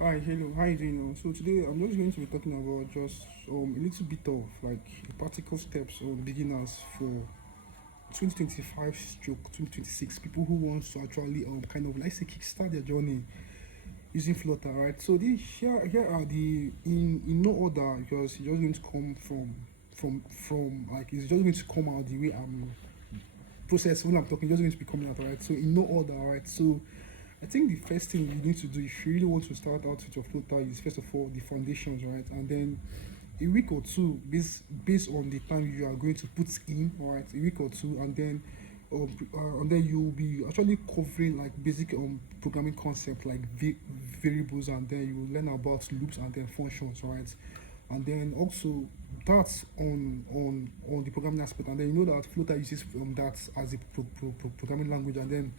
Hi, hello, how you doing now? So today I'm just going to be talking about just a little bit of like practical steps on beginners for 2025 stroke 2026 people who want to actually kind of like say kickstart their journey using Flutter, right? So these here are the in no order because it's just going to come from like it's just going to come out the way I'm process when I'm talking just going to be coming out, right? So in no order, right? So I think the first thing you need to do if you really want to start out with your floater is first of all the foundations, right? And then a week or two based on the time you are going to put in, all right? A week or two, and then you'll be actually covering like basic programming concept like variables, and then you will learn about loops and then functions, right? And then also that's on the programming aspect, and then you know that Flutter uses that as a programming language, and then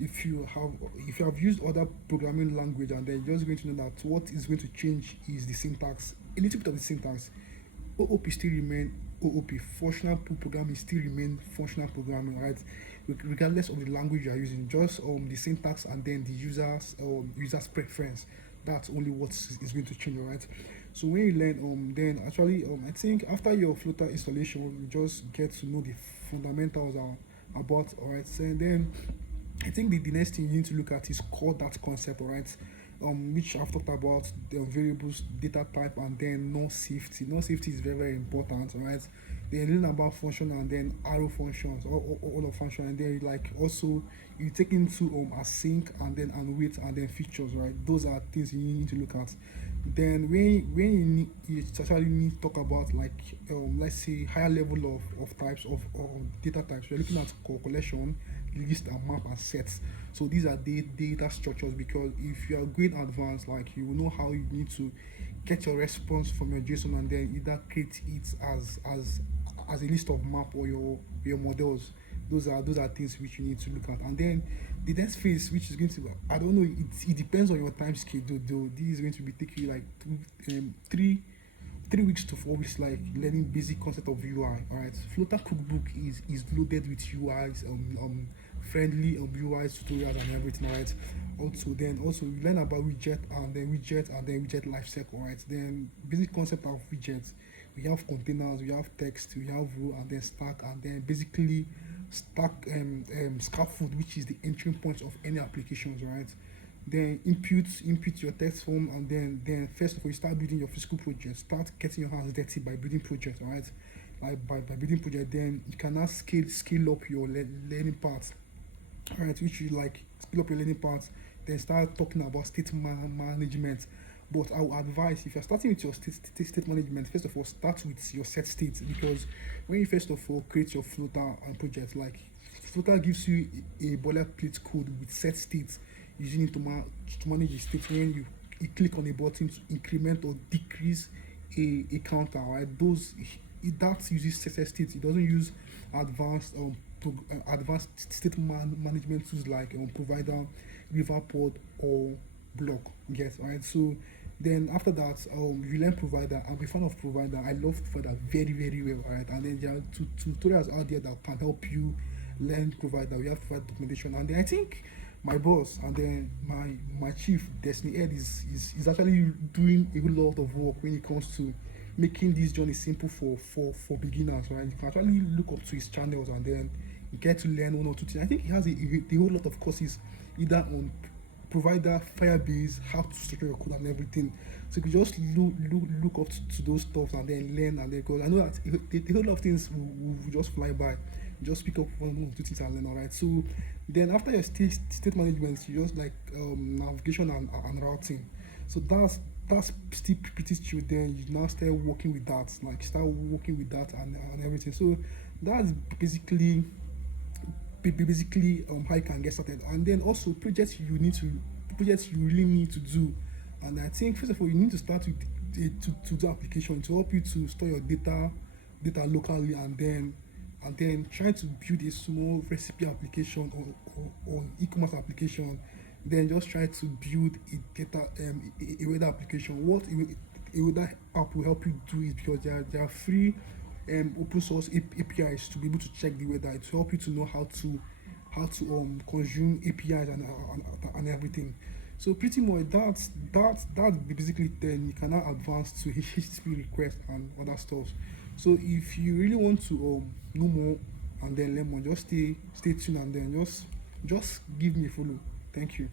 if you have used other programming language, and then you're just going to know that what is going to change is the syntax, a little bit of the syntax. OOP still remain OOP. Functional programming still remain functional programming, right? Regardless of the language you are using, just the syntax and then the user's preference. That's only what is going to change, right? So when you learn then actually I think after your Flutter installation, you just get to know the fundamentals about, alright. So and then I think the next thing you need to look at is core that concept, alright. Which I've talked about the variables, data type, and then no safety. No safety is very important, alright. Then learn about function and then arrow functions, all of function, and then like also you take into async and then and wait and then features, right? Those are things you need to look at. Then when you actually need to talk about like let's say higher level of types of data types, we're looking at collection, list, and map and sets. So these are the data structures, because if you are going advanced, like you will know how you need to get your response from your JSON and then either create it as a list of map or your models. Those are things which you need to look at. And then the next phase, which is going to, I don't know, it depends on your time schedule though. This is going to be taking you like 3 weeks to 4 weeks, like learning basic concept of UI. All right, Flutter Cookbook is loaded with UIs, friendly UIs, tutorials, and everything. All right. Also you learn about widget lifecycle. All right. Then basic concept of widgets. We have containers, we have text, we have row, and then stack, and then basically stack scaffold, which is the entry point of any applications, right? Then input your text form, and then first of all you start building your physical project. Start getting your hands dirty by building projects, all right? Like by building project, then you can now scale up your learning path, all right? Which you like scale up your learning path, then start talking about state management. But I would advise, if you're starting with your state management, first of all start with your set state, because when you first of all create your Flutter and project, like Flutter gives you a boilerplate code with set states, using it to manage the state when you click on a button to increment or decrease a counter, right? That uses set state. It doesn't use advanced advanced state management tools like provider, riverpod, or block. Yes, right. So then after that, you learn provider. I'm a fan of provider. I love provider very very well, right? And then there are tutorials out there that can help you learn provider. We have provider documentation, and then I think my boss and then my chief Destiny Ed is actually doing a whole lot of work when it comes to making this journey simple for beginners, right? You can actually look up to his channels and then you get to learn one or two things. I think he has a whole lot of courses either on provider, Firebase, how to structure your code and everything. So you can just look up to those stuff and then learn, and then because I know that a whole lot of things will just fly by. Just pick up one or two things and learn, alright. So then after your state management, you just like navigation and routing. So that's still pretty chill. Then you now start working with that, like start working with that and everything. So that's basically how you can get started. And then also projects you really need to do. And I think first of all you need to start with a to do application to help you to store your data locally, and then try to build a small recipe application or e-commerce application. Then just try to build a data a weather application. What a weather app will help you do is because there are free open source APIs to be able to check the weather. It will help you to know how to consume APIs and everything. So pretty much that's basically 10. You can now advance to HTTP request and other stuff. So if you really want to know more and then learn more, just stay tuned and then just give me a follow. Thank you.